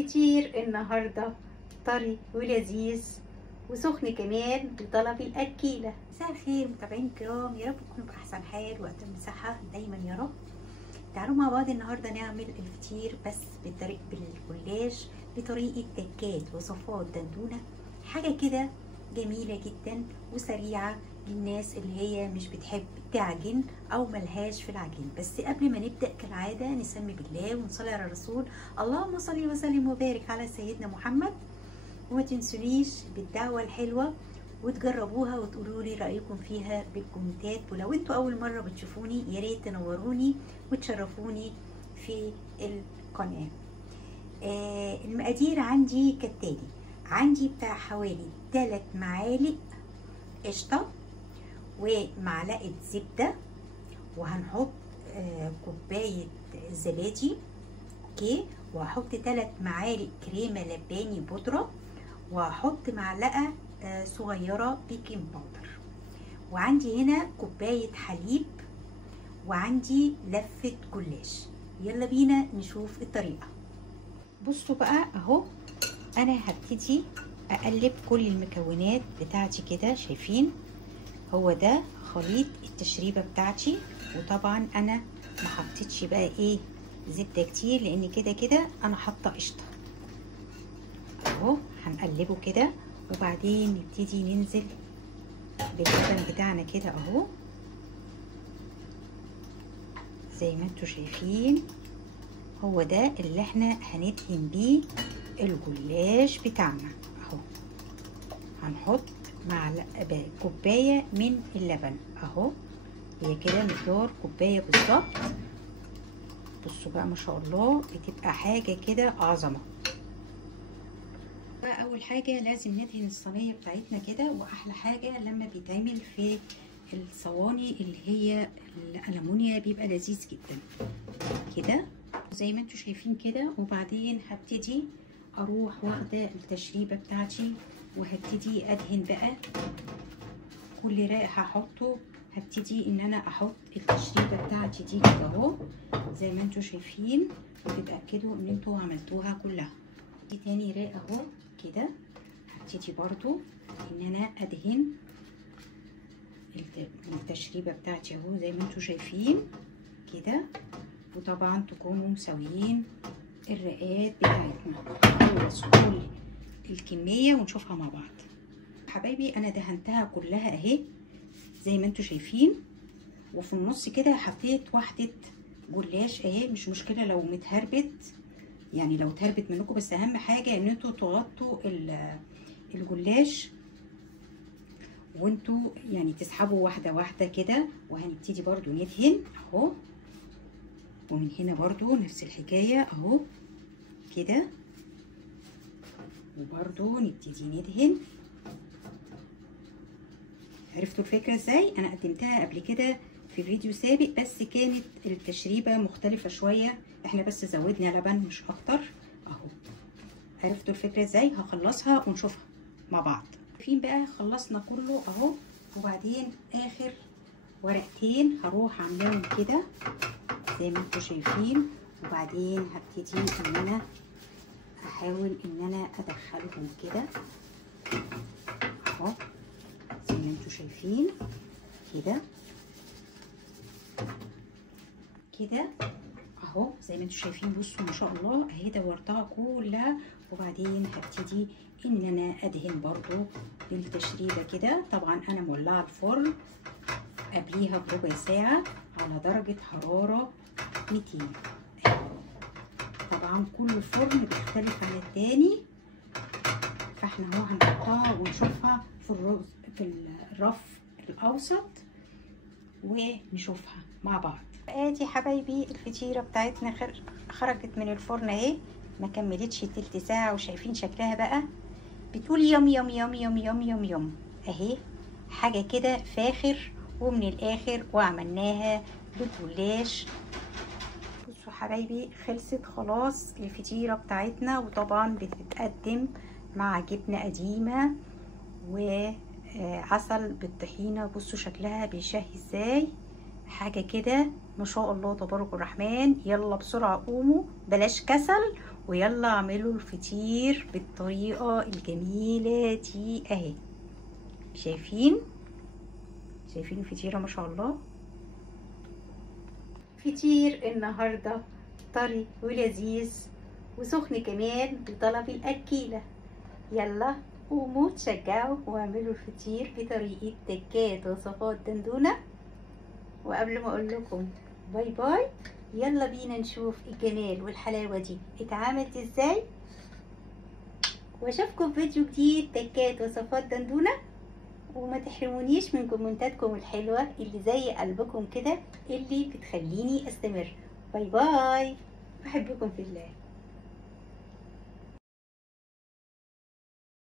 الفطير النهارده طري ولذيذ وسخن كمان بطلب الاكيله. مساء الخير متابعين الكرام، يا رب تكونوا باحسن حال وقت المساحه دايما يا رب. تعالوا مع بعض النهارده نعمل الفطير بس بالجلاش بطريقه تكات وصفات دندونه، حاجه كده جميله جدا وسريعه للناس اللي هي مش بتحب تعجن او ملهاش في العجين. بس قبل ما نبدا كالعاده نسمي بالله ونصلي على الرسول، اللهم صل وسلم وبارك على سيدنا محمد. وما تنسونيش بالدعوه الحلوه وتجربوها وتقولوا لي رايكم فيها بالكومنتات. ولو انتوا اول مره بتشوفوني يا ريت تنوروني وتشرفوني في القناه. المقادير عندي كالتالي: عندي بتاع حوالي 3 معالق قشطه ومعلقه زبده، وهنحط كوبايه زبادي اوكي، وهحط 3 معالق كريمه لباني بودره، وهحط معلقه صغيره بيكنج باودر، وعندي هنا كوبايه حليب، وعندي لفه جلاش. يلا بينا نشوف الطريقه. بصوا بقى اهو، انا هبتدي اقلب كل المكونات بتاعتي كده، شايفين هو ده خليط التشريبه بتاعتي. وطبعا انا ما حطيتش بقى ايه زبده كتير لان كده كده انا حاطه قشطه اهو. هنقلبه كده وبعدين نبتدي ننزل باللبن بتاعنا كده اهو زي ما انتوا شايفين. هو ده اللي احنا هندهن بيه الجلاش بتاعنا اهو. هنحط معلقه كوبايه من اللبن اهو، هي كده مقدار كوبايه بالظبط. بصوا بقى ما شاء الله بتبقى حاجه كده عظمه. بقى اول حاجه لازم ندهن الصينيه بتاعتنا كده، واحلى حاجه لما بيتعمل في الصواني اللي هي الالومنيا بيبقى لذيذ جدا كده زي ما انتوا شايفين كده. وبعدين هبتدي اروح واخده التشريبه بتاعتي وهبتدي ادهن بقى كل رق هحطه. هبتدي ان انا احط التشريبه بتاعتي دي كده اهو زي ما انتوا شايفين، وتتاكدوا ان انتوا عملتوها كلها. دي تاني رق اهو كده، هبتدي برضو ان انا ادهن التشريبه بتاعتي اهو زي ما انتوا شايفين كده. وطبعا تكونوا مساويين الرقات بتاعتنا، نخلص كل الكميه ونشوفها مع بعض. حبايبي انا دهنتها كلها اهي زي ما انتوا شايفين، وفي النص كده حطيت واحده جلاش اهي. مش مشكله لو متهربت، يعني لو اتهربت منكم، بس اهم حاجه ان انتوا تغطوا الجلاش وانتوا يعني تسحبوا واحده واحده كده. وهنبتدي برضو ندهن اهو، ومن هنا برضو نفس الحكايه اهو كده، وبرضو نبتدي ندهن. عرفتوا الفكره ازاي؟ انا قدمتها قبل كده في فيديو سابق بس كانت التشريبه مختلفه شويه، احنا بس زودنا لبن مش اكتر اهو. عرفتوا الفكره ازاي؟ هخلصها ونشوفها مع بعض. فين بقى خلصنا كله اهو، وبعدين اخر ورقتين هروح عاملاهم كده زي ما انتوا شايفين. وبعدين هبتدي ان انا احاول ان انا ادخلهم كده اهو زي ما انتوا شايفين كده كده اهو زي ما انتوا شايفين. بصوا ما شاء الله اهي دورتها كلها. وبعدين هبتدي ان انا ادهن برضو بالتشريبه كده. طبعا انا مولعه الفرن قبليها بربع ساعه على درجه حراره 200. طبعا كل فرن بيختلف عن التاني، فاحنا اهو هنحطها ونشوفها في الرف الاوسط ونشوفها مع بعض. ادي حبايبي الفطيره بتاعتنا خرجت من الفرن اهي، ما كملتش تلت ساعه، وشايفين شكلها بقى بتقول يم يم يم يم يم يم يم اهي، حاجه كده فاخر ومن الاخر. وعملناها بالجلاش. بصوا حبايبي خلصت خلاص الفطيره بتاعتنا، وطبعا بتتقدم مع جبنه قديمه وعسل بالطحينه. بصوا شكلها بيشهي ازاي، حاجه كده ما شاء الله تبارك الرحمن. يلا بسرعه قوموا بلاش كسل ويلا اعملوا الفطير بالطريقة الجميلة دي اهي. شايفين الفطيرة ما شاء الله. فطير النهاردة طري ولذيذ وسخن كمان بطلب الأكيلة. يلا قوموا تشجعوا واعملوا الفطير بطريقة تكات وصفات دندونة. وقبل ما اقول لكم باي باي، يلا بينا نشوف الجمال والحلاوة دي اتعملت ازاي، واشوفكم في فيديو جديد تكات وصفات دندونة. وما تحرمونيش من كومنتاتكم الحلوة اللي زي قلبكم كده اللي بتخليني استمر. باي باي، بحبكم في الله.